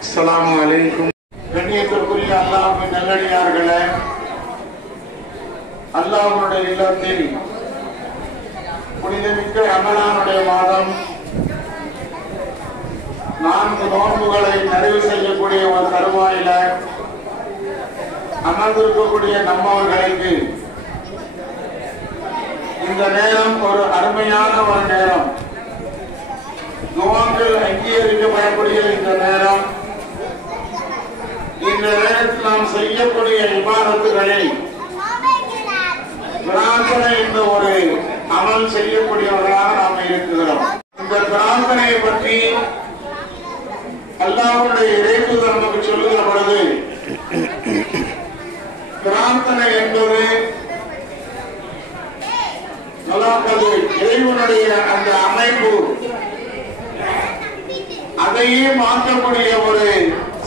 அஸ்ஸலாமு அலைக்கும். கண்ணியத்திற்குரிய அல்லாஹ்வின் நல்லடியார்களே, அல்லாஹ்வுடைய இல்லத்தில் புனிதமிக்க ரமலானுடைய மாதம் 4 நோன்புகளை நிறைவு செய்யக்கூடிய ஒரு தருவாயில அமர்ந்திருக்கக்கூடிய நம்மவர்களுக்கு இந்த நேரம் ஒரு அருமையான ஒரு நேரம். துஆக்கள் அங்கீகரிக்கப்படக்கூடிய இந்த நேரம். இந்த நேரத்தில் நாம் செய்யக்கூடிய இபாதத்துகளை பிரார்த்தனை என்ற ஒரு அமல் செய்யக்கூடியவர்களாக நாம் இருக்கிறோம். இந்த பிரார்த்தனையை பற்றி அல்லாஹ்வுடைய இறைத்தூதர் நமக்கு சொல்லுகிற பொழுது, பிரார்த்தனை என்பது இறைவனுடைய அந்த அமைப்பு, அதையே மாற்றக்கூடிய ஒரு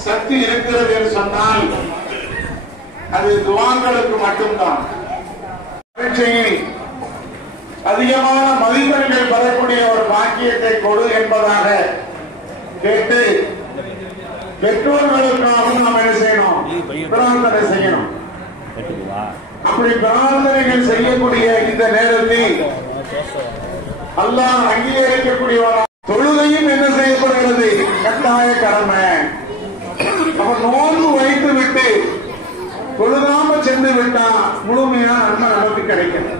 சக்தி இருக்கிறது என்று சொன்னால் அது துஆக்களுக்கு மட்டும்தான். அதிகமான மதிப்பெண்கள் பெறக்கூடிய ஒரு பாக்கியத்தை கொடு என்பதாக கேட்டு பெற்றோர்களுக்காகவும் நாம் என்ன செய்யணும்? பிரார்த்தனை செய்யணும். அப்படி பிரார்த்தனைகள் செய்யக்கூடிய இந்த நேரத்தில் அல்லாஹ் அங்கீகரிக்கக்கூடியவராக தொழுகையும் என்ன செய்யப்படுகிறது? கட்டாய கடமை. அவர் நோன்பு வைத்து விட்டு தொழுகாம சென்று விட்டா முழுமையான நன்மை நமக்கு கிடைக்கிறது.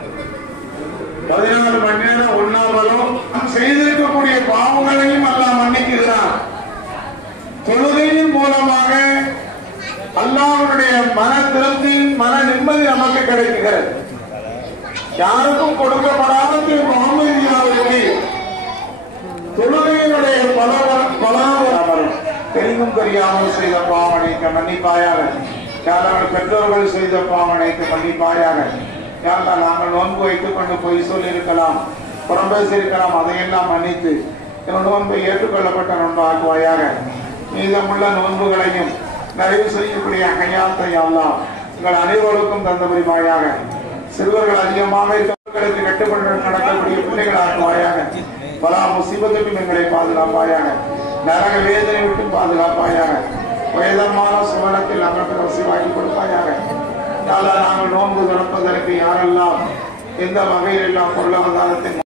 14 மணி நேரம் உண்ணாமலும் செய்திருக்கக்கூடிய பாவங்களையும் அல்லாஹ் மன்னிக்கிறார். தொழுகையின் மூலமாக அல்லாஹ்வுடைய மன திருப்தி, மன நிம்மதி நமக்கு கிடைக்கிறது. யாருக்கும் கொடுக்கப்படாத முகமதியாவிற்கு தொழுகையினுடைய பலாவரம் தெரிந்தும் தெரியாமல் செய்த பாவனைக்கு மன்னிப்பாயாக. யாரால் பெற்றோர்கள் செய்த பாவனைக்கு மன்னிப்பாயாக. யாரால் நாங்கள் நோன்பு வைத்துக் கொண்டு பொய் சொல்லி இருக்கலாம், புறம்பேசி இருக்கலாம், அதையெல்லாம் மன்னித்து என்னோட நோன்பை ஏற்றுக்கொள்ளப்பட்ட நோன்பு ஆக்குவாயாக. மீதமுள்ள நோன்புகளையும் நிறைவு செய்யக்கூடிய ஹயாத்தை அல்லாஹ் உங்கள் அனைவருக்கும் தந்தபுரிவாயாக. சிறுவர்கள் அதிகமாக இருக்கிறவர்களுக்கு கட்டுப்பட்டு நடக்கக்கூடிய பிள்ளைகள் ஆக்குவாயாக. பலா முசீபத்துக்கும் எங்களை பாதுகாப்பாயாக. நரக வேதனை விட்டு பாதுகாப்பாயாக. வேதமான சுவனத்தில் அமர்ந்து வசிவாக்கி கொடுப்பாயாக. நாங்கள் நோன்பு திறப்பதற்கு யாரெல்லாம் எந்த வகையில் எல்லாம் பொருளாதாரத்தின்